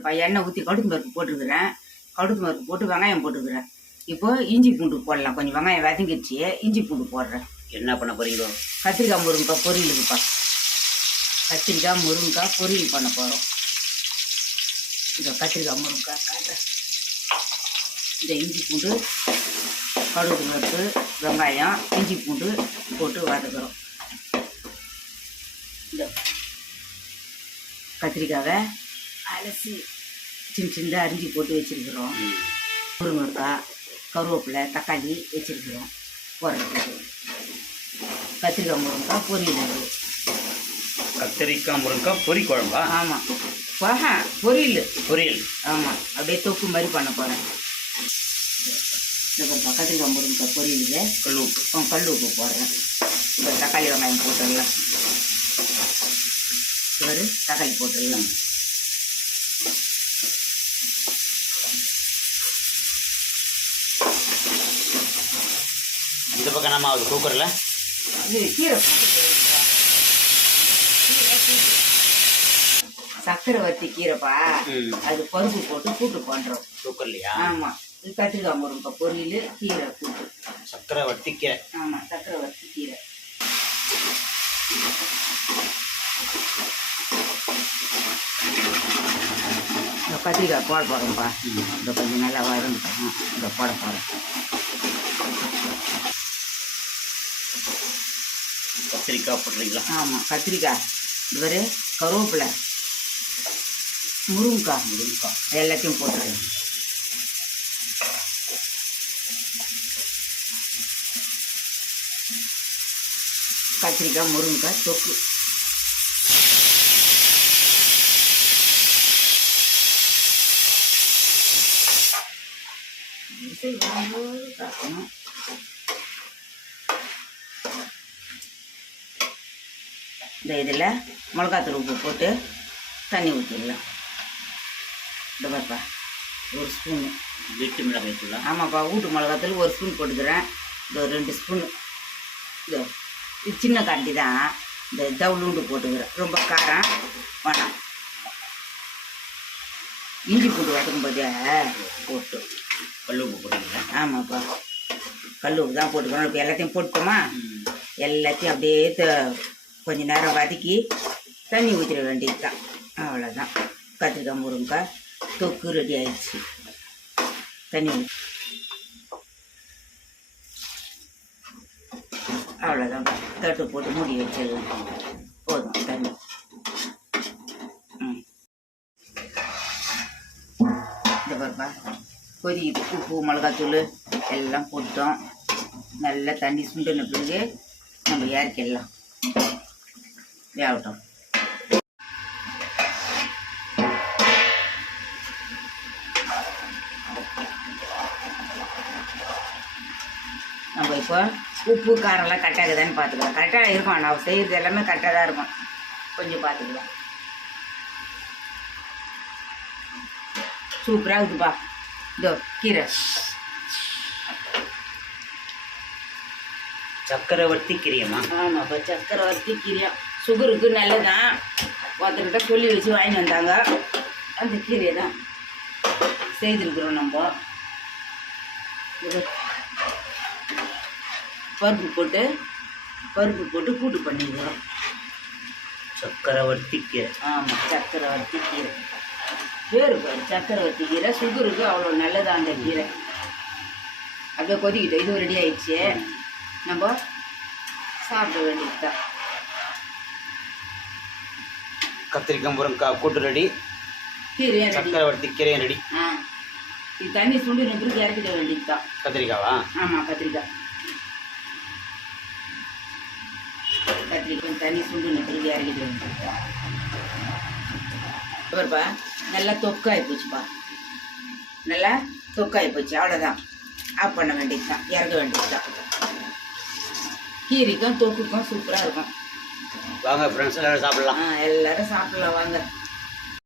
இப்போ எண்ணெய் ஊற்றி கடுகு பருப்பு போட்டுருக்குறேன். கடுகு பருப்பு போட்டு வெங்காயம் போட்டுருக்குறேன். இப்போ இஞ்சி பூண்டு போடலாம். கொஞ்சம் வெங்காயம் வதங்கிடுச்சு, இஞ்சி பூண்டு போடுறேன். என்ன பண்ண போறீங்களோ? கத்திரிக்காய் முருங்கைக்காய் பொரியலுக்குப்பா. கத்திரிக்காய் முருங்கைக்காய் பொரியல் பண்ண போகிறோம். இந்த கத்திரிக்காய் முருங்கைக்காய் காட்டுறேன். இந்த இஞ்சி பூண்டு கடுகு பருப்பு வெங்காயம் இஞ்சி பூண்டு போட்டு வதக்குறோம். இந்த கத்திரிக்காவை அலசி சின்ன சின்னதாக அரிஞ்சு போட்டு வச்சுருக்குறோம். முருங்கைக்காய் கருவேப்பிலை தக்காளி வச்சுருக்குறோம் போடுறதுக்கு. கத்திரிக்காய் முருங்கைக்காய் பொரியல். கத்திரிக்காய் முருங்கைக்காய் பொரி குழம்பா? ஆமாம், பொரியல் பொரியல். ஆமாம், அப்படியே தொக்கு மாதிரி பண்ண போகிறேன். இந்த கத்திரிக்காய் முருங்கைக்காய் பொரியலுக்கு கல் உப்பு போடுறேன். இப்போ தக்காளி வெங்காயம் போட்டுடலாம். ஒரு தக்காளி போட்டுடலாம். இந்த பக்கம் நம்ம அது குக்கரில் இது கீரை சக்கரை வத்தி கீரைப்பா. அது பருப்பு போட்டு கூட்டு பண்ணுறோம் குக்கர்லையா? ஆமாம், இது கத்திரிக்காய் முருங்கைக்காய் பொரியல் கீரை கூட்டு. சக்கரை வத்தி கீரை. ஆமாம், சக்கரை வத்தி கீரை. இந்த கத்திரிக்காய் போட போகிறோம்ப்பா. இந்த கொஞ்சம் நல்லா வதங்கிட்டோம். இந்த போட போகிறோம். கத்திரிக்காய் போடுறீங்களா? ஆமாம், கத்திரிக்காய் இது கருவேப்பிலை முருங்கைக்காய் எல்லாத்தையும் போட்டுருக்கேன். கத்திரிக்காய் முருங்கைக்காய் தொக்கு. இந்த இதில் மிளகாத்தூள் உப்பு போட்டு தண்ணி ஊற்றிடலாம். இந்த பாப்பா ஒரு ஸ்பூனு வீட்டு மிளகாய் தூளா? ஆமாப்பா, வீட்டு மிளகாத்தூள் ஒரு ஸ்பூன் போட்டுக்கிறேன். இந்த 2 ஸ்பூனு இது சின்ன காண்டி தான். இந்த தவுளுண்டு போட்டுக்கிறேன். ரொம்ப காரம் வேணாம். இஞ்சி பூண்டு வதக்கும் போதே போட்டு கல் உப்பு போட்டுக்கிறேன். ஆமாப்பா, கல் உப்பு தான் போட்டுக்கிறோம். இப்போ எல்லாத்தையும் போட்டோமா, எல்லாத்தையும் அப்படியே கொஞ்ச நேரம் வதக்கி தண்ணி ஊற்றிட வேண்டியது தான். அவ்வளோதான், கத்திரிக்காய் முருங்கைக்காய் தொக்கு ரெடி ஆயிடுச்சு. தண்ணி ஊற்றி அவ்வளோதான், தட்டு போட்டு மூடி வச்சிடலாம். போதும் தண்ணி. இந்த பாருப்பா கொதிக்குது. உப்பு மிளகாத்தூள் எல்லாம் போட்டோம். நல்லா தண்ணி சுண்டின பிறகு நம்ம இறக்கிடலாம். வேகட்டும். நம்ம இப்போ உப்பு காரம்லாம் கரெக்டாக இருக்குதான்னு பார்த்துக்கலாம். கரெக்டாக இருக்கும், நான் செய்கிறது எல்லாமே கரெக்டாக தான் இருக்கும். கொஞ்சம் பார்த்துக்கலாம். சூப்பராக இருக்குதுப்பா. இதோ கீரை சக்கரை வத்தி கீரையம்மா? ஆமாப்பா, சக்கரை வத்தி கீரை சுகருக்கு நல்லதான். ஒருத்தர்கிட்ட சொல்லி வச்சு வாங்கிட்டு வந்தாங்க. அந்த கீரையை தான் செய்திருக்கிறோம் நம்ம. பருப்பு போட்டு கூட்டு பண்ணிக்கிறோம். சக்கரை வத்தி கீரை. ஆமாம், சக்கரை வத்தி கீரை பேரு பாரு, சக்கரை வத்தி கீரை. சுகருக்கு அவ்வளோ நல்லதான் அந்த கீரை. அப்படியே கொதிக்கிட்டோம். இது ரெடி ஆயிடுச்சு. நம்ம சாப்பிட வேண்டியது தான். கத்திரிக்காய் முருங்கைக்காய் கூட்டு ரெடி. கீரையும் சக்கரை வத்தி கீரையும் ரெடி. இது தண்ணி சுண்டி நின்று இறக்கிட வேண்டியது தான். கத்திரிக்காவா? ஆமாம், கத்திரிக்காய் தண்ணி சுண்டு நின்று இறக்கிட வேண்டியது தான். பாருப்பா, நல்லா தொக்காய் போச்சுப்பா. நல்லா தொக்காய் போச்சு. அவ்வளோதான், ஆஃப் பண்ண வேண்டியது தான், இறக்க வேண்டியது தான். கீரைக்கும் தொக்குக்கும் சூப்பராக இருக்கும். வாங்க ஃப்ரெண்ட்ஸ், எல்லாரும் சாப்பிடலாம். எல்லாரும் சாப்பிடலாம் வாங்க.